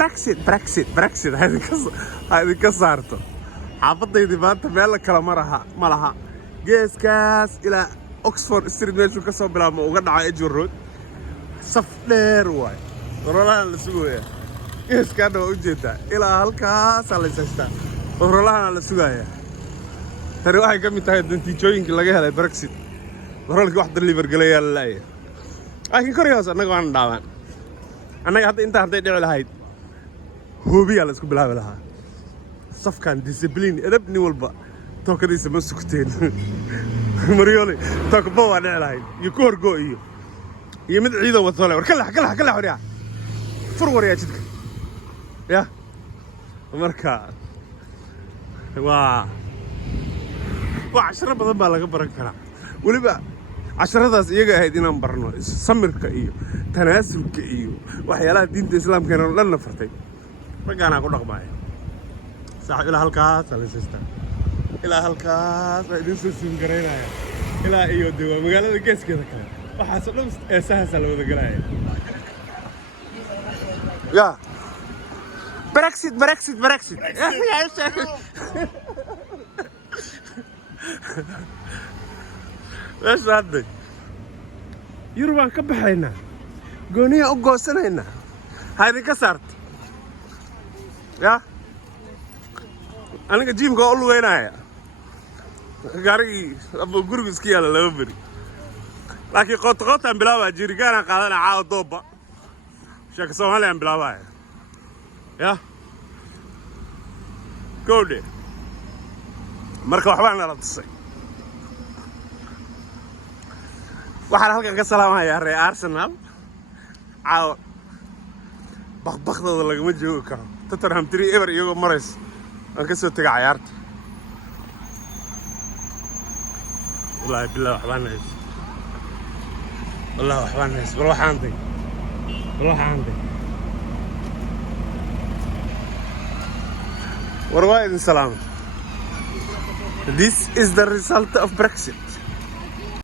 Brexit هذه كسرته حافظتي maanta meel kala ma laha geeskaas ila Oxford Street meeshu ka soo bilaabmo uga dhacay Edgware Road saf dheer waay qorolahan la sugaya geeskaana u jeeda ilaa halkaas la saystaa qorolahan la sugaya tani waxay ka mid tahay natiijooyinkii laga helay Brexit qorolkii wax deliver galaya la leeyahay laakiin koriyaas anaga waan dhaawaan anaga hadda inta hadday dhici lahayd hubiya la isku bilaabi lahaa safkan discipline edab ni walba tookadiisa ma sugteen Marioli tookba waa dhici lahayd iyo ku horgo iyo mid ciidan wato le war kala xoriya fur wariya jidka ya marka waa casharo badan baa laga baran karaa waliba casharadaas iyaga ahayd inaan barno samirka iyo tanaasulka iyo waxyaalaha diinta islaamka oo dhan nafartay ragaana ku dhaqmay saaxiib ilaa halkaas la siistaa ilaa halkaas ay idin soo siin gareynaya ilaa iyo dewa magaalada geeskeeda kale waxa soo dhan eesahaas la wada galaya ya Brexit ايش هذا يروان كبحينا قونية أقوسنا هذه كسرت يا أنا كجيم قول وين هاي قاري أبو قرقس كيا لا لبري لكن قط عم بلاوا جيرجانا قالنا عاود ضبا شك سوالي عم بلاوا يا كودي مركب حوالنا لا تصي waxaan halkan ka salaamayaa reer Arsenal caaw baqbaqdooda lagama joogo karo Tottenham 3-0 iyagoo marays aan ka soo tagay ciyaarta wallahi billah waxbaan hays waxaan day warwaayid salaam. This is the result of Brexit.